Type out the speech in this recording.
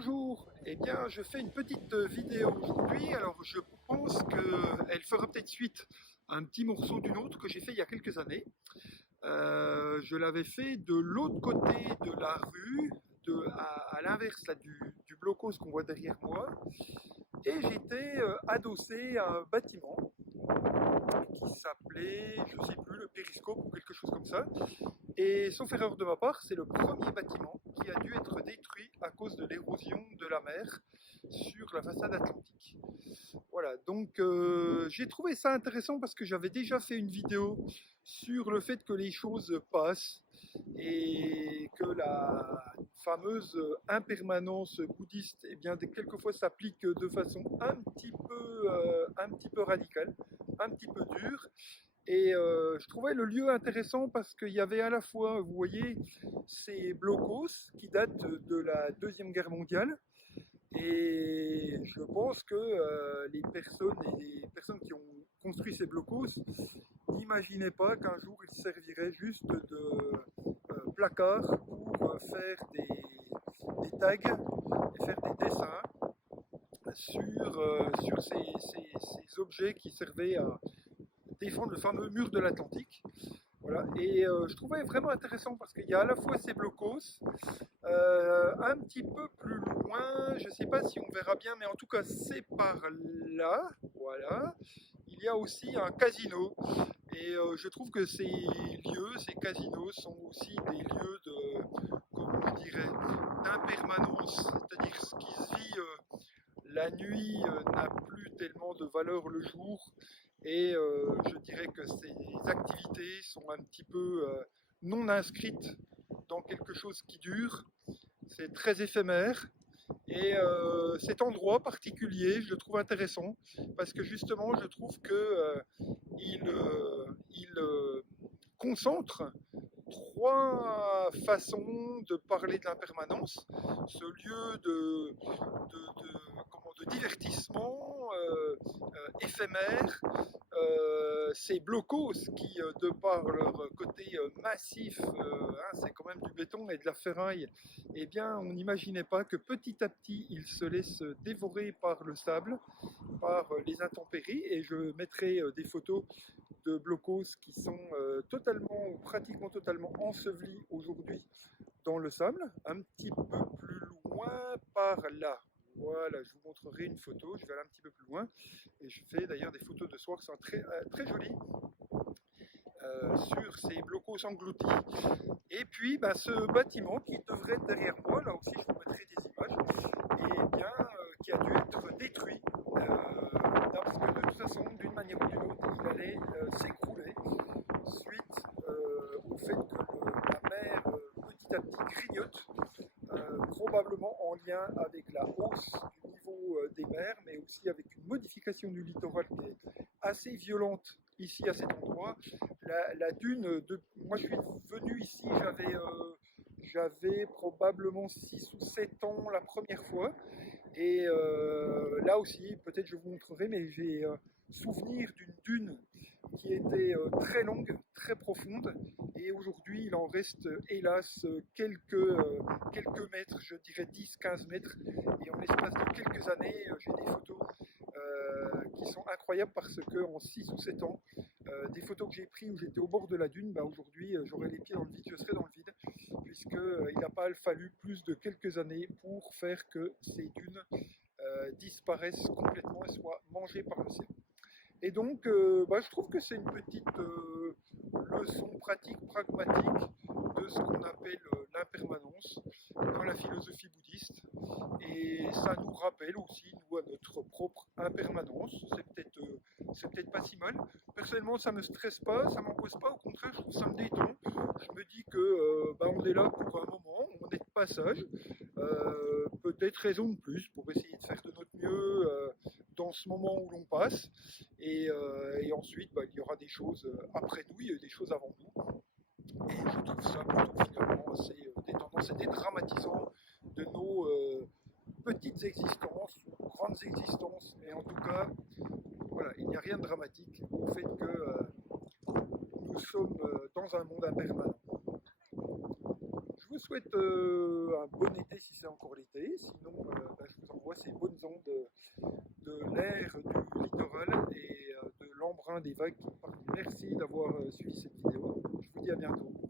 Bonjour, eh bien je fais une petite vidéo aujourd'hui, alors je pense qu'elle fera peut-être suite à un petit morceau d'une autre que j'ai fait il y a quelques années. Je l'avais fait de l'autre côté de la rue, à l'inverse là, du blocos qu'on voit derrière moi, et j'étais adossé à un bâtiment qui s'appelait, je ne sais plus, le périscope ou quelque chose comme ça. Et sauf erreur de ma part, c'est le premier bâtiment qui a dû être détruit à cause de l'érosion de la mer sur la façade atlantique. Voilà, donc j'ai trouvé ça intéressant parce que j'avais déjà fait une vidéo sur le fait que les choses passent et que la fameuse impermanence bouddhiste, eh bien, quelquefois s'applique de façon un petit peu radicale, un petit peu dure. Et je trouvais le lieu intéressant parce qu'il y avait à la fois, vous voyez, ces blocos qui datent de la Deuxième Guerre mondiale. Et je pense que les personnes qui ont construit ces blocos n'imaginaient pas qu'un jour ils serviraient juste de placards pour faire des tags et faire des dessins sur ces objets qui servaient à défendre le fameux mur de l'Atlantique. Voilà. Et je trouvais vraiment intéressant parce qu'il y a à la fois ces blocos, un petit peu plus loin, je ne sais pas si on verra bien, mais en tout cas c'est par là, voilà, il y a aussi un casino. Et je trouve que ces lieux, ces casinos sont aussi des lieux de, comment je dirais, d'impermanence, c'est-à-dire ce qui se vit la nuit n'a plus tellement de valeur le jour et je dirais que ces activités sont un petit peu non inscrites dans quelque chose qui dure. C'est très éphémère et cet endroit particulier, je le trouve intéressant parce que justement, je trouve que il concentre trois façons de parler de l'impermanence. Ce lieu de divertissement éphémère, ces blocos qui, de par leur côté massif, hein, c'est quand même du béton et de la ferraille, eh bien, on n'imaginait pas que petit à petit, ils se laissent dévorer par le sable, par les intempéries, et je mettrai des photos de blocos qui sont totalement ou pratiquement totalement ensevelis aujourd'hui dans le sable, un petit peu plus loin par là. Voilà, je vous montrerai une photo, je vais aller un petit peu plus loin. Et je fais d'ailleurs des photos de soir qui sont très jolies sur ces blocos engloutis. Et puis ce bâtiment qui devrait être derrière moi, là aussi je vous mettrai des images, et bien qui a dû être détruit. Parce que de toute façon, d'une manière ou d'une autre, il allait s'écrouler suite au fait que la mer petit à petit grignote, probablement en lien avec la hausse du niveau des mers, mais aussi avec une modification du littoral qui est assez violente ici à cet endroit. La dune, moi je suis venu ici, j'avais probablement 6 ou 7 ans la première fois. Et là aussi, peut-être je vous montrerai, mais j'ai souvenir d'une dune qui était très longue, très profonde, et aujourd'hui il en reste hélas quelques mètres, je dirais 10-15 mètres, et en l'espace de quelques années, j'ai des photos qui sont incroyables parce que en 6 ou 7 ans, des photos que j'ai prises où j'étais au bord de la dune, aujourd'hui j'aurais les pieds dans le vide, je serais dans le vide, puisqu'il n'a pas fallu plus de quelques années pour faire que ces dunes disparaissent complètement et soient mangées par l'océan. Et donc, je trouve que c'est une petite leçon pratique, pragmatique de ce qu'on appelle l'impermanence dans la philosophie bouddhiste. Et ça nous rappelle aussi, nous, à notre propre impermanence. C'est peut-être pas si mal. Personnellement, ça me stresse pas, ça m'angoisse pas. Au contraire, je trouve ça me détend. Je me dis que on est là pour un moment, on est de passage. Peut-être raison de plus pour essayer de faire de notre mieux dans ce moment où l'on passe. Et ensuite, il y aura des choses après nous, il y a des choses avant nous. Et je trouve ça plutôt finalement assez détendant, c'est dédramatisant de nos petites existences, ou grandes existences. Mais en tout cas, voilà, il n'y a rien de dramatique au fait que nous sommes dans un monde impermanent. Je vous vous souhaite un bon été si c'est encore l'été. Sinon, je vous envoie ces bonnes ondes de l'air du littoral et de l'embrun des vagues qui partent. Merci d'avoir suivi cette vidéo. Je vous dis à bientôt.